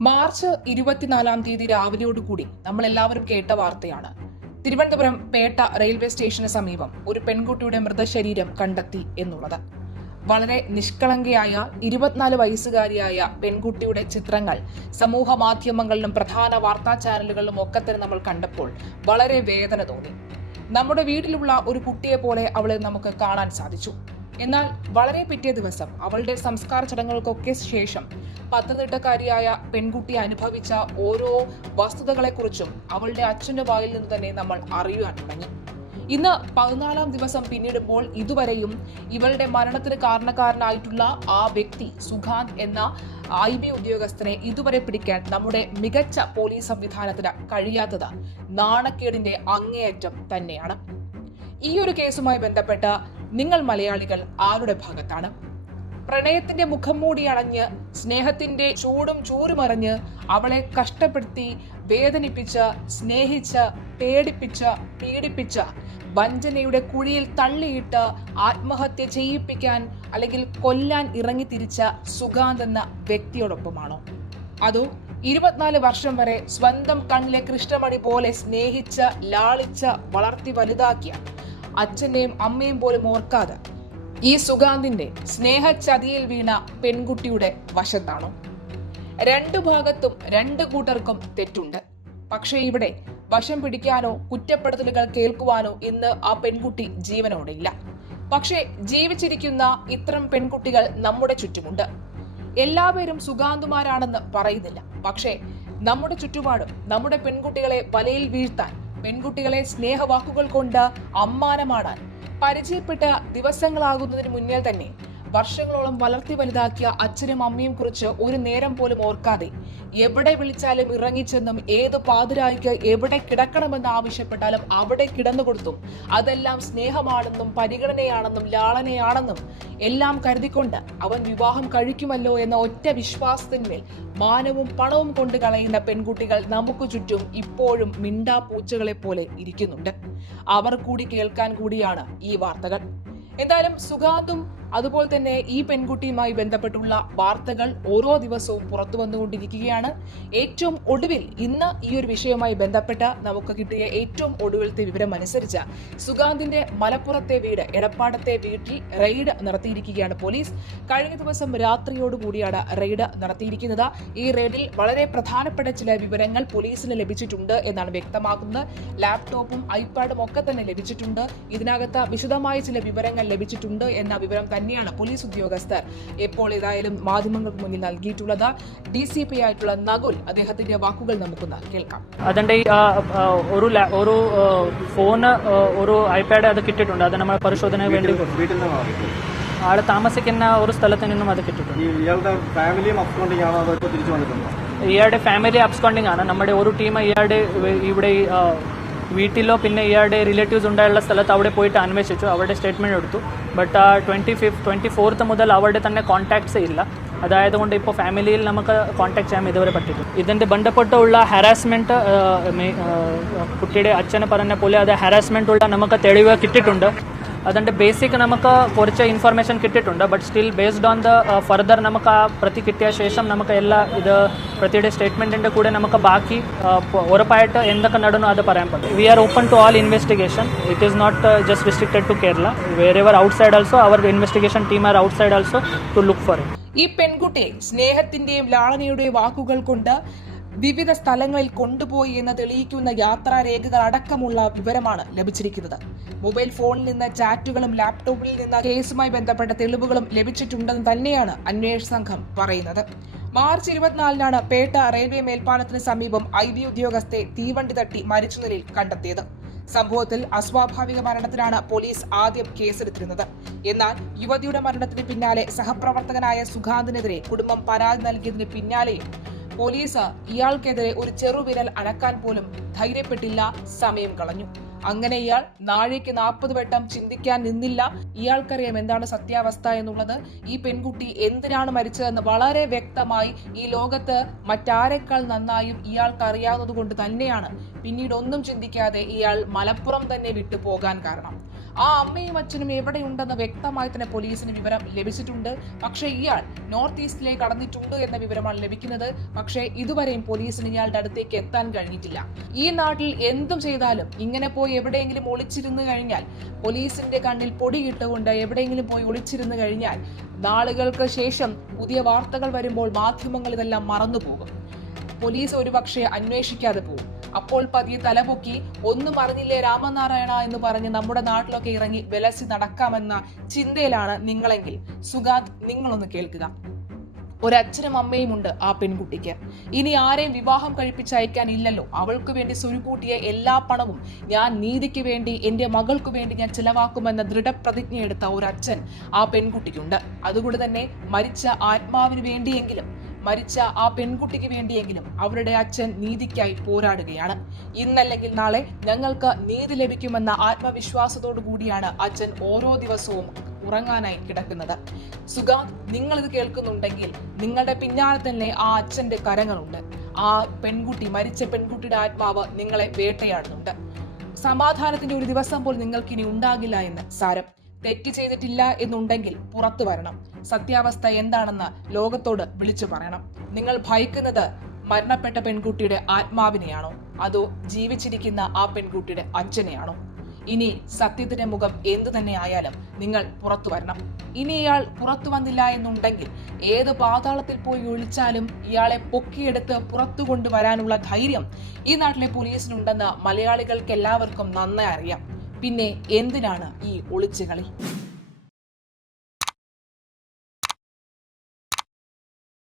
March ഇരുപത്തിനാലാം തീയതി രാവിലെയോടുകൂടി നമ്മൾ എല്ലാവരും കേട്ട വാർത്തയാണ്. തിരുവനന്തപുരം പേട്ട റെയിൽവേ സ്റ്റേഷന് സമീപം ഒരു പെൺകുട്ടിയുടെ മൃതശരീരം കണ്ടെത്തി എന്നുള്ളത്. വളരെ നിഷ്കളങ്കയായ ഇരുപത്തിനാല് വയസ്സുകാരിയായ പെൺകുട്ടിയുടെ ചിത്രങ്ങൾ സമൂഹ മാധ്യമങ്ങളിലും പ്രധാന വാർത്താ ചാനലുകളിലും ഒക്കെ തന്നെ നമ്മൾ കണ്ടപ്പോൾ വളരെ വേദന തോന്നി. നമ്മുടെ വീട്ടിലുള്ള ഒരു കുട്ടിയെ പോലെ അവളെ നമുക്ക് കാണാൻ സാധിച്ചു. എന്നാൽ വളരെ പിറ്റേ ദിവസം അവളുടെ സംസ്കാര ചടങ്ങുകൾക്കൊക്കെ ശേഷം പത്തനിട്ടക്കാരിയായ പെൺകുട്ടി അനുഭവിച്ച ഓരോ വസ്തുതകളെക്കുറിച്ചും അവളുടെ അച്ഛന്റെ വായിൽ നിന്ന് തന്നെ നമ്മൾ അറിയുവാൻ തുടങ്ങി. ഇന്ന് പതിനാലാം ദിവസം പിന്നിടുമ്പോൾ ഇതുവരെയും ഇവളുടെ മരണത്തിന് കാരണക്കാരനായിട്ടുള്ള ആ വ്യക്തി സുഖാന്ത് എന്ന ഐ ബി ഉദ്യോഗസ്ഥനെ ഇതുവരെ പിടിക്കാൻ നമ്മുടെ മികച്ച പോലീസ് സംവിധാനത്തിന് കഴിയാത്തത് നാണക്കേടിന്റെ അങ്ങേയറ്റം തന്നെയാണ്. ഈ ഒരു കേസുമായി ബന്ധപ്പെട്ട് നിങ്ങൾ മലയാളികൾ ആരുടെ ഭാഗത്താണ്? പ്രണയത്തിന്റെ മുഖം മൂടി അണഞ്ഞ് സ്നേഹത്തിന്റെ ചൂടും ചൂരുമറിഞ്ഞ് അവളെ കഷ്ടപ്പെടുത്തി വേദനിപ്പിച്ച സ്നേഹിച്ച പേടിപ്പിച്ച പീഡിപ്പിച്ച വഞ്ചനയുടെ കുഴിയിൽ തള്ളിയിട്ട് ആത്മഹത്യ ചെയ്യിപ്പിക്കാൻ അല്ലെങ്കിൽ കൊല്ലാൻ ഇറങ്ങി തിരിച്ച സുഗാന്ത് എന്ന വ്യക്തിയോടൊപ്പമാണോ? അതോ ഇരുപത്തിനാല് വർഷം വരെ സ്വന്തം കണ്ണിലെ കൃഷ്ണമണി പോലെ സ്നേഹിച്ച ലാളിച്ച വളർത്തി വലുതാക്കിയ അച്ഛനെയും അമ്മയും പോലും ഓർക്കാതെ ഈ സുഗാന്തിന്റെ സ്നേഹച്ചതിയിൽ വീണ പെൺകുട്ടിയുടെ വശത്താണോ? രണ്ടു ഭാഗത്തും രണ്ട് കൂട്ടർക്കും തെറ്റുണ്ട്. പക്ഷേ ഇവിടെ വശം പിടിക്കാനോ കുറ്റപ്പെടുത്തലുകൾ കേൾക്കുവാനോ ഇന്ന് ആ പെൺകുട്ടി ജീവനോടെ ഇല്ല പക്ഷേ ജീവിച്ചിരിക്കുന്ന ഇത്തരം പെൺകുട്ടികൾ നമ്മുടെ ചുറ്റുമുണ്ട്. എല്ലാവരും സുഗാന്തുമാരാണെന്ന് പറയുന്നില്ല. പക്ഷേ നമ്മുടെ ചുറ്റുപാടും നമ്മുടെ പെൺകുട്ടികളെ വലയിൽ വീഴ്ത്താൻ പെൺകുട്ടികളെ സ്നേഹവാക്കുകൾ കൊണ്ട് അമ്മാനമാടാൻ പരിചയപ്പെട്ട ദിവസങ്ങളാകുന്നതിന് മുന്നേ തന്നെ വർഷങ്ങളോളം വളർത്തി വലുതാക്കിയ അച്ഛനും അമ്മയും കുറിച്ച് ഒരു നേരം പോലും ഓർക്കാതെ എവിടെ വിളിച്ചാലും ഇറങ്ങിച്ചെന്നും ഏത് പാതിരായിക്ക് എവിടെ കിടക്കണമെന്ന് ആവശ്യപ്പെട്ടാലും അവിടെ കിടന്നുകൊടുത്തും അതെല്ലാം സ്നേഹമാണെന്നും പരിഗണനയാണെന്നും ലാളനയാണെന്നും എല്ലാം കരുതിക്കൊണ്ട് അവൻ വിവാഹം കഴിക്കുമല്ലോ എന്ന ഒറ്റ വിശ്വാസത്തിന്മേൽ മാനവും പണവും കൊണ്ട് കളയുന്ന പെൺകുട്ടികൾ നമുക്ക് ചുറ്റും ഇപ്പോഴും മിണ്ടാ പൂച്ചകളെ പോലെ ഇരിക്കുന്നുണ്ട്. അവർ കൂടി കേൾക്കാൻ കൂടിയാണ് ഈ വാർത്തകൾ. എന്തായാലും സുഗാന്തും അതുപോലെ തന്നെ ഈ പെൺകുട്ടിയുമായി ബന്ധപ്പെട്ടുള്ള വാർത്തകൾ ഓരോ ദിവസവും പുറത്തു വന്നുകൊണ്ടിരിക്കുകയാണ്. ഏറ്റവും ഒടുവിൽ ഇന്ന് ഈ ഒരു വിഷയവുമായി ബന്ധപ്പെട്ട് നമുക്ക് കിട്ടിയ ഏറ്റവും ഒടുവിലത്തെ വിവരം അനുസരിച്ച് സുഗാന്തിന്റെ മലപ്പുറത്തെ വീട് എടപ്പാടത്തെ വീട്ടിൽ റെയ്ഡ് നടത്തിയിരിക്കുകയാണ് പോലീസ്. കഴിഞ്ഞ ദിവസം രാത്രിയോടുകൂടിയാണ് റെയ്ഡ് നടത്തിയിരിക്കുന്നത്. ഈ റെയ്ഡിൽ വളരെ പ്രധാനപ്പെട്ട ചില വിവരങ്ങൾ പോലീസിന് ലഭിച്ചിട്ടുണ്ട് എന്നാണ് വ്യക്തമാക്കുന്നത് ലാപ്ടോപ്പും ഐപാഡും ഒക്കെ തന്നെ ലഭിച്ചിട്ടുണ്ട്. ഇതിനകത്ത് വിശദമായ ചില വിവരങ്ങൾ ലഭിച്ചിട്ടുണ്ട് എന്ന വിവരം തന്നെയാണ് പോലീസ് ഉദ്യോഗസ്ഥർ. ഇപ്പോൾ ഏതായാലും മാധ്യമങ്ങൾക്ക് മുന്നിൽ നൽകിയിട്ടുള്ളത് ഡി സി പി ആയിട്ടുള്ള നകുൽ അദ്ദേഹത്തിന്റെ വാക്കുകൾ നമുക്കൊന്ന് കേൾക്കാം. ആ, ഒരു ഒരു ഫോണ് ഒരു ഐപാഡ് അത് കിട്ടിയിട്ടുണ്ട്. അത് നമ്മൾ പരിശോധന വേണ്ടി ആളെ വീട്ടിൽ ആൾ താമസിക്കുന്ന ഒരു സ്ഥലത്ത് നിന്നും അത് കിട്ടിയിട്ടുണ്ട്. ഇയാളുടെ ഫാമിലി അബ്സ്കോണ്ടിങ് ആണ് നമ്മുടെ ഒരു ടീം ഇയാളുടെ ഇവിടെ വീട്ടിലോ പിന്നെ ഇയാളുടെ റിലേറ്റീവ്സ് ഉണ്ടായുള്ള സ്ഥലത്ത് അവിടെ പോയിട്ട് അന്വേഷിച്ചു അവരുടെ സ്റ്റേറ്റ്മെന്റ് എടുത്തു. But twenty fifth twenty fourth മുതൽ അവരുടെ തന്നെ കോൺടാക്ട്സ് ഇല്ല. അതായത് കൊണ്ട് ഇപ്പോൾ ഫാമിലിയിൽ നമുക്ക് കോൺടാക്ട് ചെയ്യാൻ ഇതുവരെ പറ്റില്ല ഇതിന്റെ ബന്ധപ്പെട്ടുള്ള ഹരാസ്മെന്റ് കുട്ടിയുടെ അച്ഛന് പറഞ്ഞ പോലെ അത് ഹരാസ്മെന്റ് ഉള്ള നമുക്ക് തെളിവ് കിട്ടിയിട്ടുണ്ട്. അതിന്റെ ബേസിക് നമുക്ക് കുറച്ച് ഇൻഫർമേഷൻ കിട്ടിയിട്ടുണ്ട്. But still based on the further നമുക്ക് ആ പ്രതി കിട്ടിയ ശേഷം നമുക്ക് എല്ലാ ഇത് പ്രതിയുടെ സ്റ്റേറ്റ്മെന്റിന്റെ കൂടെ നമുക്ക് ബാക്കി ആ, ഉറപ്പായിട്ട് എന്തൊക്കെ നടന്നു അത് പറയാൻ പറ്റും. We are open to all investigation it is not just restricted to Kerala wherever outside also our investigation team are outside also to look for ഈ പെൺകുട്ടിയെ സ്നേഹത്തിന്റെയും ലാളനയുടെയും വാക്കുകൾ കൊണ്ട് വിവിധ സ്ഥലങ്ങളിൽ കൊണ്ടുപോയി എന്ന് തെളിയിക്കുന്ന യാത്രാരേഖകൾ അടക്കമുള്ള വിവരമാണ് ലഭിച്ചിരിക്കുന്നത്. മൊബൈൽ ഫോണിൽ നിന്ന് ചാറ്റുകളും ലാപ്ടോപ്പിൽ നിന്ന് കേസുമായി ബന്ധപ്പെട്ട തെളിവുകളും ലഭിച്ചിട്ടുണ്ടെന്ന് തന്നെയാണ് അന്വേഷണ സംഘം പറയുന്നത്. മാർച്ച് ഇരുപത്തിനാലിനാണ് പേട്ട റെയിൽവേ മേൽപ്പാലത്തിന് സമീപം ഐ ബി ഉദ്യോഗസ്ഥയെ തീവണ്ടി തട്ടി മരിച്ച നിലയിൽ കണ്ടെത്തിയത്. സംഭവത്തിൽ അസ്വാഭാവിക മരണത്തിലാണ് പോലീസ് ആദ്യം കേസെടുത്തിരുന്നത്. എന്നാൽ യുവതിയുടെ മരണത്തിന് പിന്നാലെ സഹപ്രവർത്തകനായ സുഖാന്തിനെതിരെ കുടുംബം പരാതി നൽകിയതിന് പിന്നാലെയും പോലീസ് ഇയാൾക്കെതിരെ ഒരു ചെറുവിരൽ അനക്കാൻ പോലും ധൈര്യപ്പെട്ടില്ല. സമയം കളഞ്ഞു. അങ്ങനെ ഇയാൾ നാഴേക്ക് നാൽപ്പത് വട്ടം ചിന്തിക്കാൻ നിന്നില്ല. ഇയാൾക്കറിയാം എന്താണ് സത്യാവസ്ഥ എന്നുള്ളത്. ഈ പെൺകുട്ടി എന്തിനാണ് മരിച്ചതെന്ന് വളരെ വ്യക്തമായി ഈ ലോകത്ത് മറ്റാരെക്കാൾ നന്നായും ഇയാൾക്ക് അറിയാവുന്നത് കൊണ്ട് തന്നെയാണ്. പിന്നീട് ഒന്നും ചിന്തിക്കാതെ ഇയാൾ മലപ്പുറം തന്നെ വിട്ടുപോകാൻ കാരണം. ആ അമ്മയും അച്ഛനും എവിടെയുണ്ടെന്ന് വ്യക്തമായി തന്നെ പോലീസിന് വിവരം ലഭിച്ചിട്ടുണ്ട്. പക്ഷേ ഇയാൾ നോർത്ത് ഈസ്റ്റിലേക്ക് കടന്നിട്ടുണ്ട് എന്ന വിവരമാണ് ലഭിക്കുന്നത്. പക്ഷേ ഇതുവരെയും പോലീസിന് ഇയാളുടെ അടുത്തേക്ക് എത്താൻ കഴിഞ്ഞിട്ടില്ല. ഈ നാട്ടിൽ എന്തും ചെയ്താലും ഇങ്ങനെ പോയി എവിടെയെങ്കിലും ഒളിച്ചിരുന്നു കഴിഞ്ഞാൽ പോലീസിന്റെ കണ്ണിൽ പൊടിയിട്ടുകൊണ്ട് എവിടെയെങ്കിലും പോയി ഒളിച്ചിരുന്നു കഴിഞ്ഞാൽ നാളുകൾക്ക് ശേഷം പുതിയ വാർത്തകൾ വരുമ്പോൾ മാധ്യമങ്ങൾ ഇതെല്ലാം മറന്നുപോകും. പോലീസ് ഒരുപക്ഷെ അന്വേഷിക്കാതെ പോകും അപ്പോൾ പതിയെ തലപൊക്കി ഒന്നും അറിഞ്ഞില്ലേ രാമനാരായണ? എന്ന് പറഞ്ഞ് നമ്മുടെ നാട്ടിലൊക്കെ ഇറങ്ങി വിലസി നടക്കാമെന്ന ചിന്തയിലാണ് നിങ്ങളെങ്കിൽ. സുഗാന്ത് നിങ്ങളൊന്ന് കേൾക്കുക. ഒരച്ഛനും അമ്മയും ഉണ്ട് ആ പെൺകുട്ടിക്ക്. ഇനി ആരെയും വിവാഹം കഴിപ്പിച്ചയക്കാൻ ഇല്ലല്ലോ. അവൾക്ക് വേണ്ടി സുരുകൂട്ടിയ എല്ലാ പണവും ഞാൻ നീതിക്ക് വേണ്ടി എന്റെ മകൾക്ക് വേണ്ടി ഞാൻ ചിലവാക്കുമെന്ന ദൃഢപ്രതിജ്ഞയെടുത്ത ഒരു അച്ഛൻ ആ പെൺകുട്ടിക്കുണ്ട്. അതുകൊണ്ട് തന്നെ മരിച്ച ആത്മാവിന് വേണ്ടിയെങ്കിലും മരിച്ച ആ പെൺകുട്ടിക്ക് വേണ്ടിയെങ്കിലും അവരുടെ അച്ഛൻ നീതിക്കായി പോരാടുകയാണ്. ഇന്നല്ലെങ്കിൽ നാളെ ഞങ്ങൾക്ക് നീതി ലഭിക്കുമെന്ന ആത്മവിശ്വാസത്തോടു കൂടിയാണ് അച്ഛൻ ഓരോ ദിവസവും ഉറങ്ങാനായി കിടക്കുന്നത്. സുഗാന്ത് നിങ്ങളിത് കേൾക്കുന്നുണ്ടെങ്കിൽ നിങ്ങളുടെ പിന്നാലെ തന്നെ ആ അച്ഛന്റെ കരങ്ങളുണ്ട്. ആ പെൺകുട്ടി മരിച്ച പെൺകുട്ടിയുടെ ആത്മാവ് നിങ്ങളെ വേട്ടയാടുന്നുണ്ട്. സമാധാനത്തിന്റെ ഒരു ദിവസം പോലും നിങ്ങൾക്കിനി ഉണ്ടാകില്ല എന്ന് സാരം. തെറ്റ് ചെയ്തിട്ടില്ല എന്നുണ്ടെങ്കിൽ പുറത്തു വരണം. സത്യാവസ്ഥ എന്താണെന്ന് ലോകത്തോട് വിളിച്ചു പറയണം. നിങ്ങൾ ഭയക്കുന്നത് മരണപ്പെട്ട പെൺകുട്ടിയുടെ ആത്മാവിനെയാണോ? അതോ ജീവിച്ചിരിക്കുന്ന ആ പെൺകുട്ടിയുടെ അച്ഛനെയാണോ? ഇനി സത്യത്തിന്റെ മുഖം എന്തു തന്നെ ആയാലും നിങ്ങൾ പുറത്തു വരണം. ഇനി ഇയാൾ പുറത്തു വന്നില്ല എന്നുണ്ടെങ്കിൽ ഏത് പാതാളത്തിൽ പോയി ഒളിച്ചാലും ഇയാളെ പൊക്കിയെടുത്ത് പുറത്തു കൊണ്ടുവരാനുള്ള ധൈര്യം ഈ നാട്ടിലെ പോലീസിനുണ്ടെന്ന് മലയാളികൾക്ക് എല്ലാവർക്കും നന്നായി അറിയാം. പിന്നെ എന്തിനാണ് ഈ ഒളിച്ചുകളി